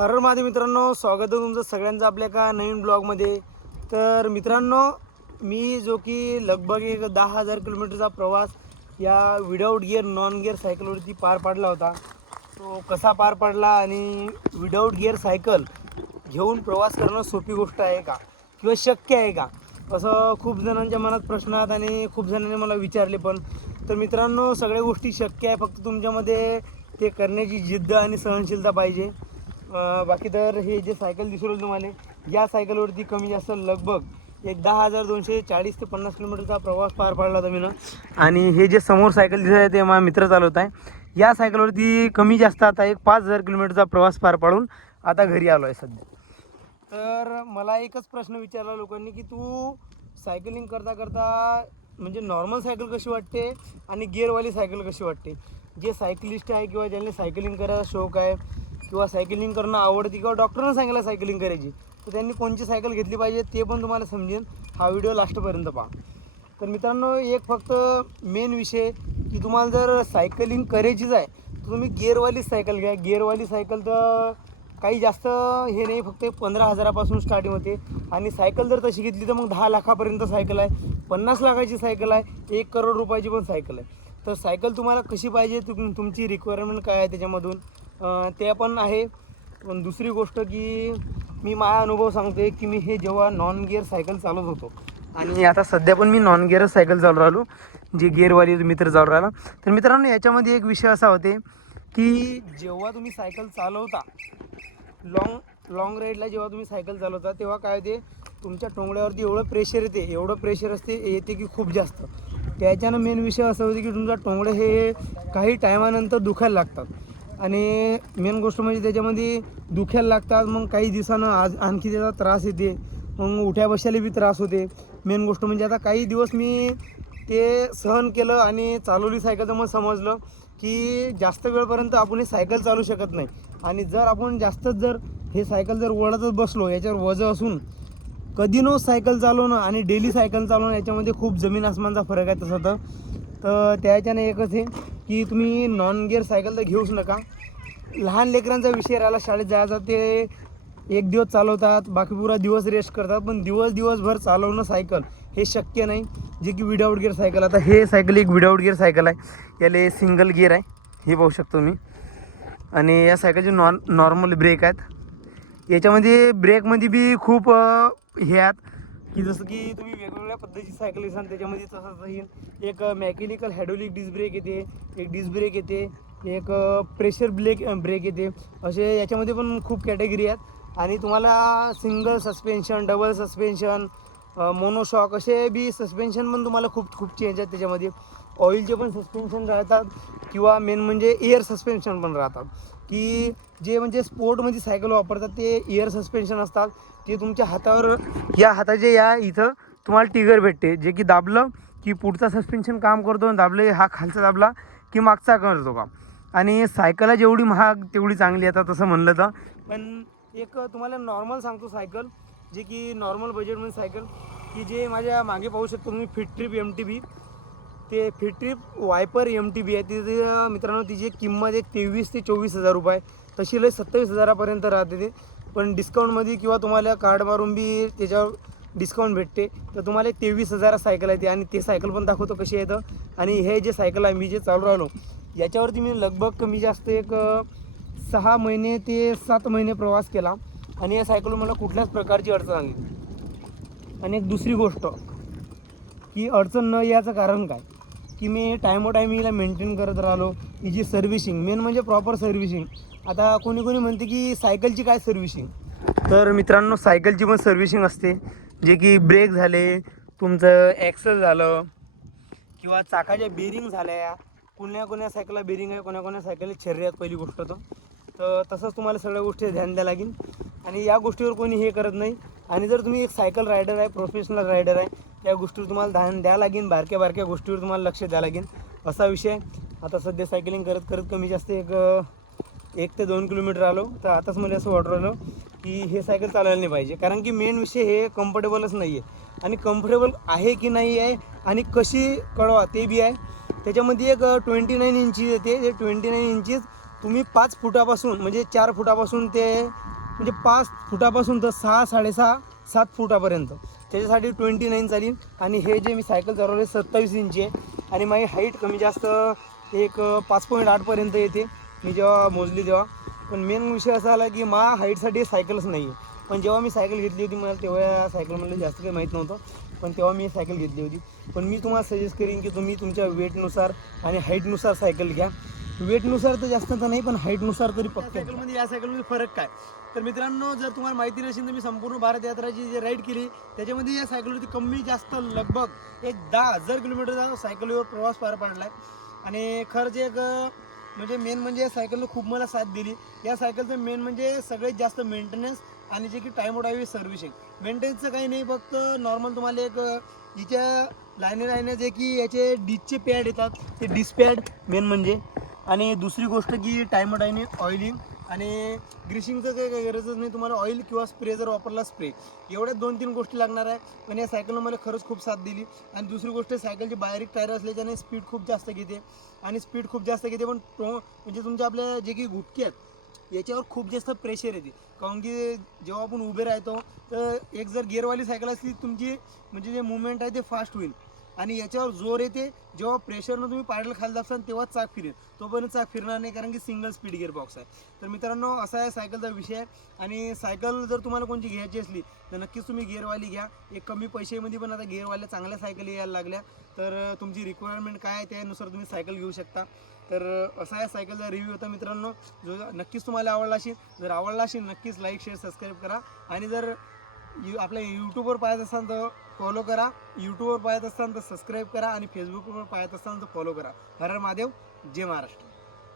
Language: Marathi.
हरर माझे मित्रांनो स्वागत आहे तुमचं सगळ्यांचं आपल्या का नवीन ब्लॉगमध्ये. तर मित्रांनो मी जो की लगभग एक दहा हजार किलोमीटरचा प्रवास या विदाऊट गिअर नॉन गिअर सायकलवरती पार पाडला होता. तो कसा पार पडला आणि विदाऊट गिअर सायकल घेऊन प्रवास करणं सोपी गोष्ट आहे का? किंवा शक्य आहे का? असं खूप जणांच्या मनात प्रश्न आहेत आणि खूप जणांनी मला विचारले पण. तर मित्रांनो सगळ्या गोष्टी शक्य आहे फक्त तुमच्यामध्ये ते करण्याची जिद्द आणि सहनशीलता पाहिजे. बाकी तर हे जे सायकल दिसू राहिली तुम्हाला या सायकलवरती कमी जास्त लगभग एक दहा हजार दोनशे चाळीस ते पन्नास किलोमीटरचा प्रवास पार पाडला होता मी आणि हे जे समोर सायकल दिसत आहे ते माझा मित्र चालवत आहे. या सायकलवरती कमी जास्त आता एक पाच हजार किलोमीटरचा प्रवास पार पाडून आता घरी आलो आहे सध्या. तर मला एकच प्रश्न विचारला लोकांनी की तू सायकलिंग करता करता म्हणजे नॉर्मल सायकल कशी वाटते आणि गिअरवाली सायकल कशी वाटते? जे सायकलिस्ट आहे किंवा ज्यांनी सायकलिंग करायचा शौक आहे किंवा सायकलिंग करणं आवडते किंवा डॉक्टरनं सांगितलं सायकलिंग करायची तर त्यांनी कोणची सायकल घेतली पाहिजे ते पण तुम्हाला समजेल हा व्हिडिओ लास्टपर्यंत पहा. तर मित्रांनो एक फक्त मेन विषय की तुम्हाला जर सायकलिंग करायचीच आहे तर तुम्ही गिअरवालीच सायकल घ्या. गिअरवाली सायकल तर काही जास्त हे नाही फक्त पंधरा हजारापासून स्टार्टिंग होते. आणि सायकल जर तशी घेतली तर मग दहा लाखापर्यंत सायकल आहे. पन्नास लाखाची सायकल आहे. एक करोड रुपयाची पण सायकल आहे. तर सायकल तुम्हाला कशी पाहिजे तुम तुमची रिक्वायरमेंट काय आहे त्याच्यामधून? ते पण आहे. पण दुसरी गोष्ट की मी माझा अनुभव सांगतोय की मी हे जेव्हा नॉन गिअर सायकल चालवत होतो. आणि आता सध्या पण मी नॉन गिअरच सायकल चालू राहिलो. जे गिअरवाली मित्र चालू राहिला. तर मित्रांनो याच्यामध्ये एक विषय असा होते की जेव्हा तुम्ही सायकल चालवता लाँग लाँग राईडला जेव्हा तुम्ही सायकल चालवता तेव्हा काय होते? तुमच्या टोंगड्यावरती एवढं प्रेशर येते एवढं प्रेशर असते येते की खूप जास्त. त्याच्यानं मेन विषय असा होते की तुमचा टोंगडे हे काही टायमानंतर दुखायला लागतात. आणि मेन गोष्ट म्हणजे त्याच्यामध्ये दुखायला लागतात मग काही दिवसानं आज आणखी त्याचा त्रास येते मग उठ्या बसायला बी त्रास होते. मेन गोष्ट म्हणजे आता काही दिवस मी ते सहन केलं आणि चालवली सायकलचं मग समजलं की जास्त वेळपर्यंत आपण हे सायकल चालू शकत नाही. आणि जर आपण जास्तच जर हे सायकल जर ओढतच बसलो याच्यावर वजं असून कधी नो सायकल चालवणं आणि डेली सायकल चालवणं याच्यामध्ये खूप जमीन आसमानचा फरक आहे तसं तर. तर त्याच्याने एकच आहे की तुम्ही नॉन गिअर सायकल तर घेऊच नका. लहान लेकरांचा विषय राहिला शाळेत जायचा ते एक दिवस चालवतात बाकी पुरा दिवस रेस्ट करतात पण दिवस दिवसभर चालवणं सायकल हे शक्य नाही. जे की विदाऊट गिअर सायकल आता हे सायकल एक विदाऊट गिअर सायकल आहे. याला सिंगल गिअर आहे. हे पाहू शकतो मी. आणि या सायकलचे नॉन नॉर्मल ब्रेक आहेत. याच्यामध्ये ब्रेकमध्ये बी खूप हे आहेत. की जसं की तुम्ही वेगवेगळ्या पद्धतीची सायकल असाल त्याच्यामध्ये तसंच येईल एक मेकॅनिकल हायड्रोलिक डिस्क ब्रेक येते. एक डिस्क ब्रेक येते. एक प्रेशर ब्रेक ब्रेक येते. असे याच्यामध्ये पण खूप कॅटेगरी आहेत. आणि तुम्हाला single suspension double suspension monoshock असे बी सस्पेन्शन पण तुम्हाला खूप खूप चेंज आहेत त्याच्यामध्ये. ऑइलचे पण सस्पेन्शन राहतात किंवा मेन म्हणजे एअर सस्पेन्शन पण राहतात. की जे म्हणजे स्पोर्टमध्ये सायकल वापरतात ते एअर सस्पेन्शन असतात. ते तुमच्या हातावर या हाताचे या इथं तुम्हाला टिगर भेटते. जे की दाबलं की पुढचा सस्पेन्शन काम करतो आणि दाबलं हा खालचा दाबला की मागचा करतो काम. आणि सायकल जेवढी महाग तेवढी चांगली आता तसं म्हणलं तर. पण एक तुम्हाला नॉर्मल सांगतो सायकल जे की नॉर्मल बजेटमध्ये सायकल की जे माझ्या मागे पाहू शकतो तुम्ही fit trip M T B ते fit trip viper M T B आहे. तिथे मित्रांनो तिची किंमत एक तेवीस ते चोवीस हजार रुपये तशी लय सत्तावीस हजारापर्यंत राहते ते. पण डिस्काउंटमध्ये किंवा तुम्हाला कार्ड मारून बी त्याच्यावर डिस्काउंट भेटते. तर तुम्हाला एक तेवीस हजार सायकल आहे ती. आणि ते सायकल पण दाखवतो कशी आहे तर. आणि हे जे सायकल आहे मी जे चालू राहिलो याच्यावरती मी लगभग कमी जास्त एक सहा महिने ते सात महिने प्रवास केला. आणि या सायकलवर मला कुठल्याच प्रकारची अडचण आली आणि एक दुसरी गोष्ट की अडचण न याचं कारण काय? की मी टायमोटाईम हिला मेंटेन करत राहिलो. हिची सर्व्हिसिंग मेन म्हणजे प्रॉपर सर्व्हिसिंग आता कोणी कोणी म्हणते की सायकलची काय सर्व्हिसिंग तर मित्रांनो सायकलची पण सर्व्हिसिंग असते. जे की ब्रेक झाले तुमचं ॲक्सल झालं किंवा चाकाच्या बेरिंग झाल्या कोण्या कोण्या सायकलला बेरिंग आहे कोण्या कोण्या सायकलला शरीर आहेत पहिली गोष्ट तर. तर तसंच तुम्हाला सगळ्या गोष्टी ध्यान द्यावं लागेल. आणि या गोष्टीवर कोणी हे करत नाही. आणि जर तुम्ही एक सायकल रायडर आहे प्रोफेशनल रायडर आहे त्या गोष्टीवर तुम्हाला ध्यान द्यावं लागेल. बारक्या बारक्या गोष्टीवर तुम्हाला लक्ष द्यावं लागेल. असा विषय आता सध्या सायकलिंग करत करत कमी जास्त एक एक ते दोन किलोमीटर आलो. तर आताच मला असं वाटू राहिलं की हे सायकल चालवायला नाही पाहिजे. कारण की मेन विषय हे कम्फर्टेबलच नाही आहे आणि कम्फर्टेबल आहे की नाही आहे आणि कशी कळवा ते बी आहे. त्याच्यामध्ये एक ट्वेंटी नाईन इंचीज येते. ते ट्वेंटी नाईन इंचीज तुम्ही पाच फुटापासून म्हणजे चार फुटापासून ते म्हणजे पाच फुटापासून तर सहा साडेसहा सात फुटापर्यंत. त्याच्यासाठी ट्वेंटी नाईन चालेल आणि हे जे मी सायकल चालवले सत्तावीस इंची आहे. आणि माझी हाईट कमी जास्त एक पाच पॉईंट आठपर्यंत येते. मी जेव्हा मोजली तेव्हा. पण मेन विषय असा आला की मा हाईटसाठी सायकलच नाही आहे पण जेव्हा मी सायकल घेतली होती मला तेव्हा या सायकलमधलं जास्त काही माहीत नव्हतं. पण तेव्हा मी सायकल घेतली होती. पण मी तुम्हाला सजेस्ट करीन की तुम्ही तुमच्या वेटनुसार आणि हाईटनुसार सायकल घ्या. वेटनुसार तर जास्त तर नाही पण हाईटनुसार तरी पक्क. सायकलमध्ये या सायकलमध्ये फरक काय? तर मित्रांनो जर तुम्हाला माहिती नसेल तर मी संपूर्ण भारत यात्राची जी राईड केली त्याच्यामध्ये या सायकलवरती कमी जास्त लगभग एक दहा हजार किलोमीटरचा सायकलीवर प्रवास पार पाडला आहे आणि खरंच एक म्हणजे मेन म्हणजे या सायकलनं खूप मला साथ दिली. या सायकलचं मेन म्हणजे सगळ्यात जास्त मेंटेनन्स आणि जे की टाईम डावी सर्व्हिसिंग मेंटेनन्सचं काही नाही फक्त नॉर्मल तुम्हाला एक हिच्या लाईने लाईने जे की याचे डिशचे पॅड येतात. ते डिस पॅड मेन म्हणजे. आणि दुसरी गोष्ट की टाईम टाईमने ऑइलिंग आणि ग्रिशिंगचं काही काही गरजच नाही. तुम्हाला ऑइल किंवा स्प्रे जर वापरला स्प्रे एवढ्या दोन तीन गोष्टी लागणार आहे. पण या सायकलनं मला खरंच खूप साथ दिली. आणि दुसरी गोष्ट सायकलची बारीक टायर असल्याच्याने स्पीड खूप जास्त घेते. आणि स्पीड खूप जास्त घेते पण म्हणजे तुमच्या आपल्या जे की घुटके आहेत याच्यावर खूप जास्त प्रेशर येते. कारण की जेव्हा आपण उभे राहतो तर एक जर गिअरवाली सायकल असली तुमची म्हणजे जे मुवमेंट आहे ते फास्ट होईल. आणि याच्यावर जोर येते जेव्हा प्रेशरनं तुम्ही पॅडल खाली दाबसान तेव्हाच चाक फिरेल. तोपर्यंत चाक फिरणार नाही कारण की सिंगल स्पीड गिअर बॉक्स आहे. तर मित्रांनो असा आहे सायकलचा विषय आहे. आणि सायकल जर तुम्हाला कोणती घ्यायची असली तर नक्कीच तुम्ही गिअरवाली घ्या. एक कमी पैशामध्ये पण आता गिअरवाल्या चांगल्या सायकली यायला लागल्या. तर तुमची रिक्वायरमेंट काय आहे त्यानुसार तुम्ही सायकल घेऊ शकता. तर असा या सायकलचा रिव्ह्यू होता मित्रांनो. जो नक्कीच तुम्हाला आवडला असेल जर आवडला असेल नक्कीच लाईक शेअर सबस्क्राईब करा. आणि जर यू आपल्या यूट्यूबवर पाहत असाल तर फॉलो करा. यूट्यूबवर पाहत असाल तर सबस्क्राईब करा आणि फेसबुकवर पाहत असाल तर फॉलो करा. हर महादेव जय महाराष्ट्र.